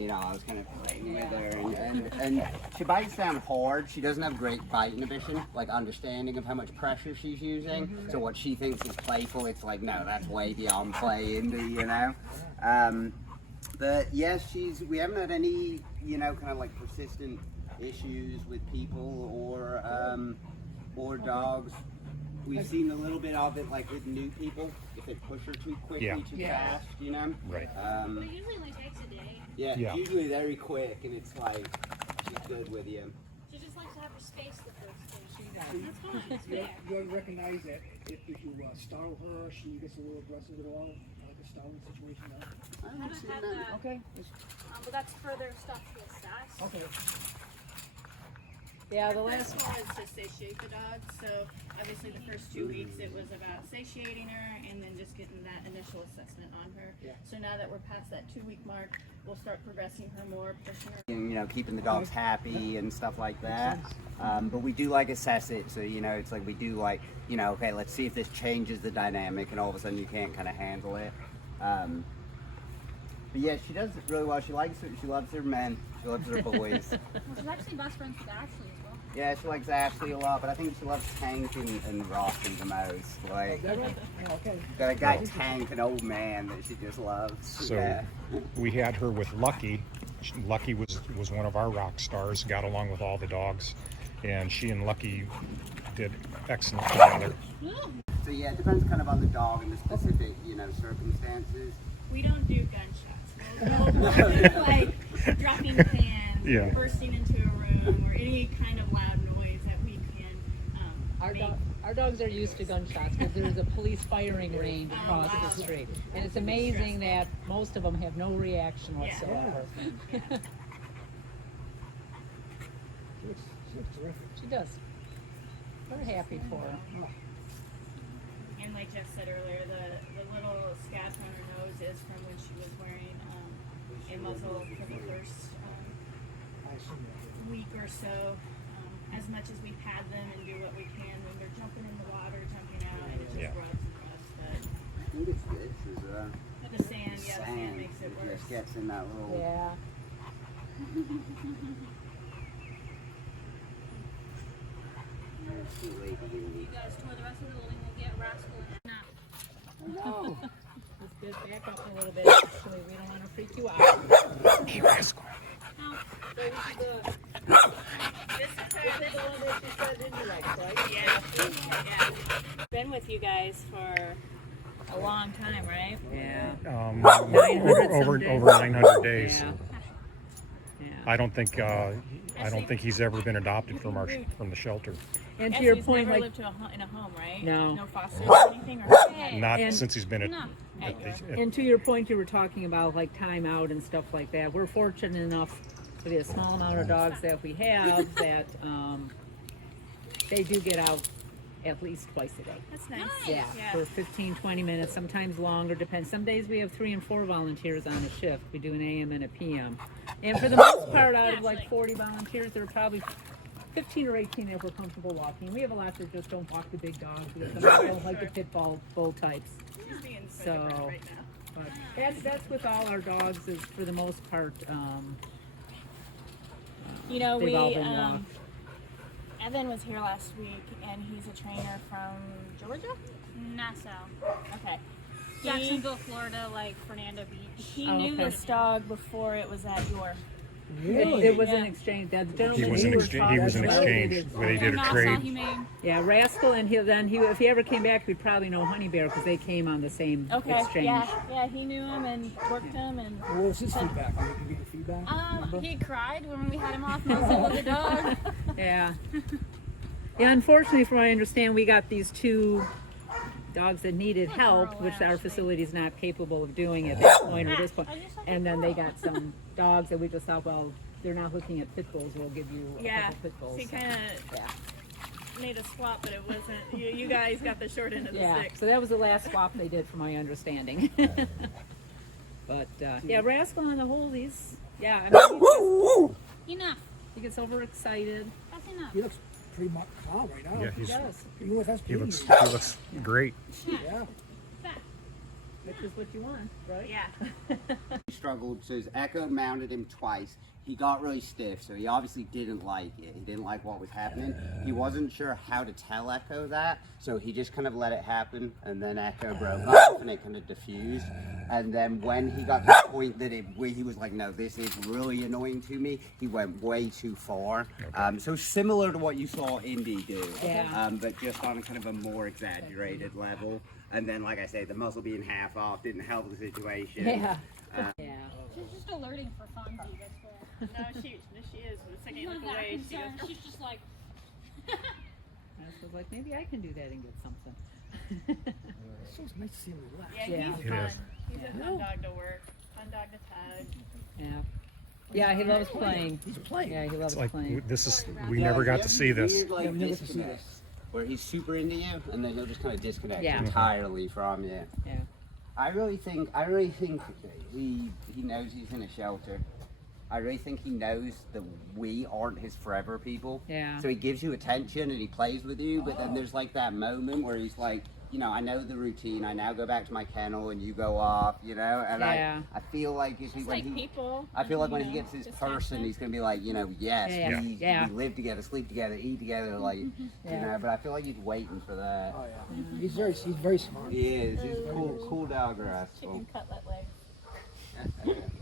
You know, I was kind of playing with her, and she bites down hard. She doesn't have great bite inhibition, like understanding of how much pressure she's using. So what she thinks is playful, it's like, no, that's way beyond play, you know. But yes, we haven't had any, you know, kind of like persistent issues with people or dogs. We've seen a little bit of it, like with new people, if they push her too quickly, too fast, you know. Right. But it usually only takes a day. Yeah, it's usually very quick, and it's like, she's good with you. She just likes to have her space the first day. She does. That's fine. It's fair. You recognize that if you startle her, she gets a little aggressive at all, like a startling situation. No? I haven't seen had that. that. Okay. But that's further stuff to assess. Okay. Yeah, the First last one is to satiate the dog. So obviously the first 2 weeks it was about satiating her and then just getting that initial assessment on her. Yeah. So now that we're past that 2 week mark, we'll start progressing her more, pushing her. You know, keeping the dogs happy and stuff like that. But we do like assess it, so you know, it's like we do like, you know, okay, let's see if this changes the dynamic, and all of a sudden you can't kind of handle it. But yeah, she does really well. She likes it. She loves her men. She loves her boys. Well, she's actually best friends with Ashley as well. Yeah, she likes Ashley a lot, but I think she loves Tank and Rossi the most. Like, Is that right? Yeah, okay. got a guy Tank, an old man that she just loves. So Yeah. we had her with Lucky. Lucky was one of our rock stars, got along with all the dogs, and she and Lucky did excellent together. So yeah, it depends kind of on the dog and the specific, you know, circumstances. We don't do gunshots. No, like dropping pans, bursting into a room, or any kind of loud noise that we can make. our dogs are used to gunshots because there's a police firing range across the street, and it's amazing that most of them have no reaction whatsoever. She looks terrific. She does. We're happy for her. And like Jeff said earlier, the little scabs on her nose is from when she was wearing a muzzle for the first I assume that. week or so. As much as we pad them and do what we can when they're jumping in the water, jumping out, it just rubs and rubs. I think it's this is But the sand, the sand makes it worse. just gets in that little. Yeah. Too late to do. You guys tour the rest of the building. We'll get Rascal and now. Oh, let's get back up a little bit. Actually, we don't want to freak you out. Hey, Rascal. So this is the one that she said indirect, right? Yeah. Been with you guys for a long time, right? Yeah. 900 over 900 days. Yeah. Yeah. I don't think he's ever been adopted from the shelter. And to your point, never like, lived in a home, right? No. No fosters or anything? Or Not And- since he's been at. No. and to your point, you were talking about like time out and stuff like that. We're fortunate enough for the small amount of dogs that we have that they do get out at least twice a day. That's nice. Yeah, for 15, 20 minutes, sometimes longer, depends. Some days we have 3 and 4 volunteers on a shift. We do an AM and a PM. And for the most part, out of like 40 volunteers, there are probably 15 or 18 that we're comfortable walking. We have a lot that just don't walk the big dogs. We have some that don't like the pit bull types. She's being So, different right now. but that's with all our dogs is for the most part, You know, they've all been walked. Evan was here last week, and he's a trainer from Georgia. Nassau. Okay. Jacksonville, Florida, like Fernando Beach. He Oh, knew okay. this dog before it was at your. It was an exchange. That gentleman He was an exchange where they did a Nassau trade. Humane. Yeah, Rascal, and if he ever came back, we'd probably know Honey Bear because they came on the same Okay. exchange. Yeah, he knew him and worked him and. What was his feedback? Can you give the feedback? Remember? He cried when we had him off nuzzle with the dog. Yeah. Yeah, unfortunately, from what I understand, we got these 2 dogs that needed help, which our facility is not capable of doing at this point or this point. And then they got some dogs that we just thought, well, they're not looking at pit bulls. We'll give you a couple pit bulls. So he kind of made a swap, but it wasn't. You guys got the short end of the Yeah, stick. so that was the last swap they did, from my understanding. But yeah, Rascal on the whole, he's Enough. he gets overexcited. That's enough. He looks pretty much calm right now. Yeah, He does. Even with us he being looks here. great. Yeah. Fat. which is what you want, right? Yeah. He struggled, so his Echo mounted him twice. He got really stiff, so he obviously didn't like it. He didn't like what was happening. He wasn't sure how to tell Echo that, so he just kind of let it happen, and then Echo broke off, and it kind of diffused. And then when he got to the point that where he was like, no, this is really annoying to me, he went way too far. So similar to what you saw Indy do, Yeah. but just on a kind of a more exaggerated level. And then, like I say, the muzzle being half off didn't help the situation. Yeah. Yeah. She's just alerting for funsies, that's all. No, she is. The second She's you not look that away, she concerned. goes, She's just like, I was like, maybe I can do that and get something. It's so nice to see him relax. yeah, Yeah. he's It fun. is. He's a fun dog to work. Fun dog to tug. Yeah. Yeah, he loves playing. He's playing. Yeah, he loves It's like playing. this is we never got to see this. Weird, like, Yeah, we never got to see disconnects, where he's super into you, and then he'll just kind of disconnect Yeah. entirely from you. Yeah. I really think he knows he's in a shelter. I really think he knows that we aren't his forever people. Yeah. So he gives you attention and he plays with you, but then there's like that moment where he's like, you know, I know the routine. I now go back to my kennel and you go off, you know. And Yeah. I feel like if he, Just when like he, people. I feel like when you he know, gets his just person, constant. he's gonna be like, you know, yes, Yeah. we, Yeah. we live together, sleep together, eat together, like, you Yeah. know. But I feel like he's waiting for that. Oh yeah. He's very smart. He is. He's a cool dog, Rascal. Chicken cutlet legs.